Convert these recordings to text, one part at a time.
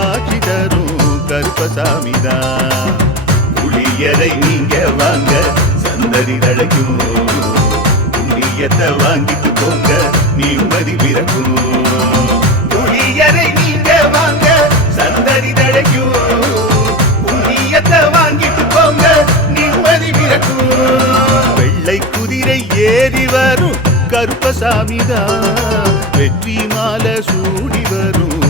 காட்சி தரும் கருப்பசாமிதா. புளியரை நீங்க வாங்க சந்ததி தழைக்கும் புளியத்தை வாங்கிட்டு போங்க நிம்மதி பிறக்கும். புளியரை நீங்க வாங்க சந்ததி தழைக்கும் புண்ணியத்தை வாங்கிட்டு போங்க நிம்மதி பிறக்கும். வெள்ளை குதிரை ஏறி வரும் கருப்பசாமிதா. வெற்றி மாலை சூடி வரும்.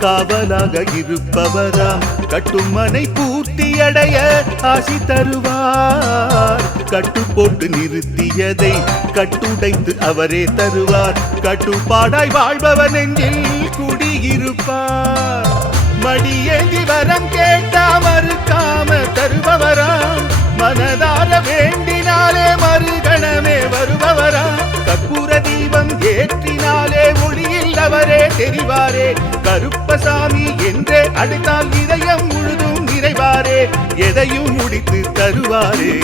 காவலாக இருப்பவராம். கட்டுமனை பூர்த்தியடைய ஆசி தருவார். கட்டு போட்டு நிறுத்தியதை கட்டுடைத்து அவரே தருவார். கட்டுப்பாடாய் வாழ்பவன் நெஞ்சில் குடியிருப்பார். மடியேந்தி வரம் கேட்டா மறுக்காம தருபவராம். மனதார வேண்டினாலே மறுகணமே வருபவரா? கற்பூர தீபம் ஏற்றினாலே ஒளியில் அவரே தெரிவாரே கருப்பசாமி என்றே அழைத்தால் இதயம் முழுதும் நிறைவாரே. எதையும் முடித்து தருவாரே.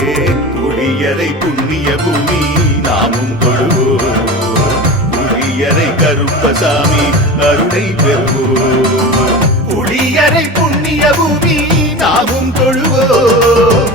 புளியரை புண்ணிய பூமி நாமும் தொழுவோம் புளியரை கருப்பசாமி அருளை பெறுவோம். புளியரை புண்ணிய பூமி நாமும் தொழுவோம்.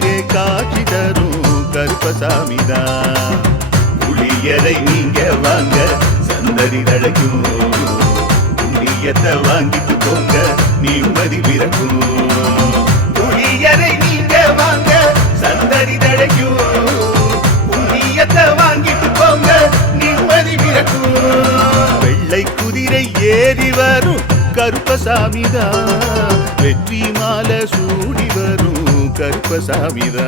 கருப்பசாமிதான் புளியரை நீங்க வாங்க சந்தடி தழைக்கும். புளியத்தை வாங்கிட்டு போங்க நிம்மதி பிறக்கும். புளியரை நீங்க வாங்க சந்தடி தழைக்கும். புளியத்தை வாங்கிட்டு போங்க நிம்மதி பிறக்கும். வெள்ளை குதிரை ஏறி வரும் கருப்பசாமிதா வெற்றி மாலை சூடி வரும் கருப்பசாமிதா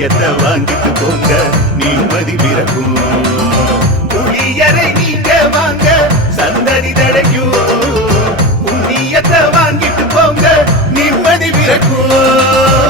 புளியத்தை வாங்கிட்டு போங்க நிம்மதி பிறக்கும். புளியரை நீங்க வாங்க சந்ததி தடைக்கும். புண்ணியத்தை வாங்கிட்டு போங்க நிம்மதி பிறக்கும்.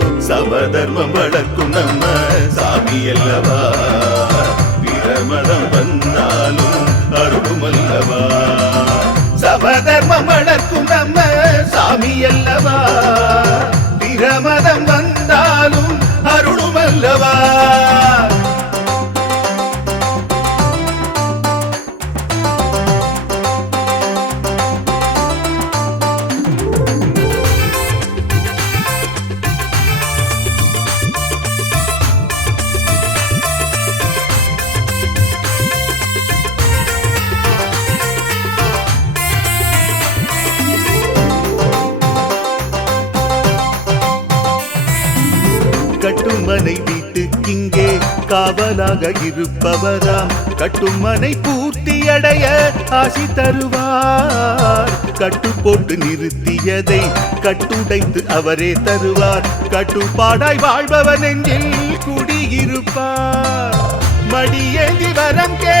சமதர்மம் வளர்க்கும் நம்ம சாமி அல்லவா? பிரமதம் வந்தாலும் அருளும் அல்லவா? சமதர்மம் வளர்க்கும் நம்ம சாமி அல்லவா? பிரமதம் வந்தாலும் அருளும் அல்லவா? காவலாக இருப்பவராம். கட்டுமனை பூர்த்தி அடைய ஆசி தருவார். கட்டு போட்டு நிறுத்தியதை கட்டுடைத்து அவரே தருவார். கட்டுப்பாடாய் வாழ்பவன் எங்கில் குடியிருப்பார். மடியேந்தி வரம் கே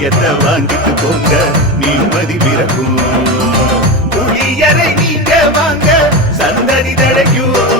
புளியத்தை வாங்கிட்டு போங்க நிம்மதி பிறக்கும். புளியரை நீங்க வாங்க சந்ததி தடைக்கும்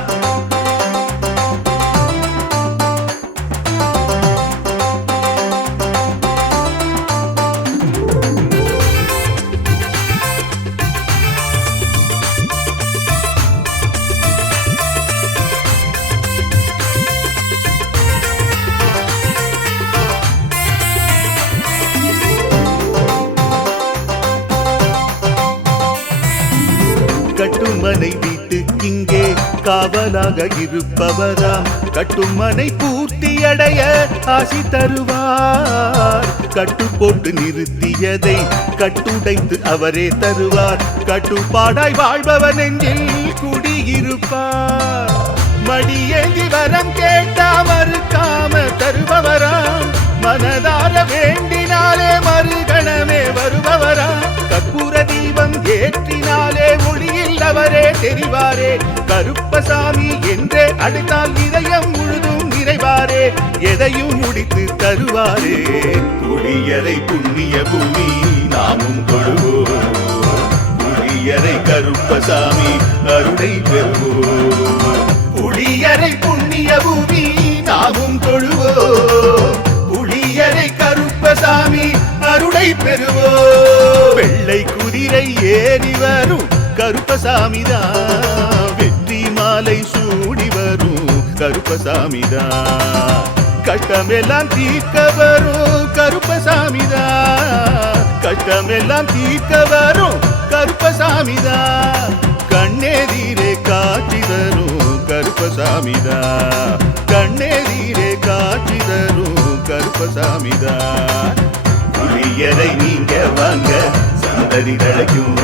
அல்லவா கட்டுமனை வீட்டுக்கிங்கே காவலாக இருப்பவராம். கட்டுமனை பூர்த்தியடைய ஆசி தருவார். கட்டு போட்டு நிறுத்தியதை கட்டுடைத்து அவரே தருவார். கட்டுப்பாடாய் வாழ்பவன் என்றில் குடியிருப்பார். மடியேந்தி வரம் கேட்டா மறுக்காம தருபவரா மனதார வேண்டினாலே மறுகணமே வருபவரா கற்பூர தீபம் ஏற்றினாலே ஒளியில் தெரிவாரே. கருப்பசாமி என்றே அடுத்தால் இதயம் முழுதும் நிறைவாரே. எதையும் முடித்து தருவாரே. புளியரை புண்ணிய பூமி நாமும் கொழுவோம் புளியரை கருப்பசாமி அருளை பெறுவோம். புளியரை புண்ணிய பூமி நாமும் தொழுவோ. புளியரை கருப்பசாமி அருளை பெறுவோ. வெள்ளை குதிரை ஏறி வரும் கருப்பசாமிதான். வெற்றி மாலை சூடி வரும் கருப்பசாமிதான். கஷ்டமெல்லாம் தீர்க்க வரும் கருப்பசாமிதான். கஷ்டமெல்லாம் தீர்க்க வரும் கருப்பசாமிதான். கண்ணெதிரே காட்சி தரும் கருப்பசாமிதான் கண்ணெதிரே காட்சி தரும் கருப்பசாமிதா. புளியரை நீங்க வாங்க சந்ததி தழைக்கும்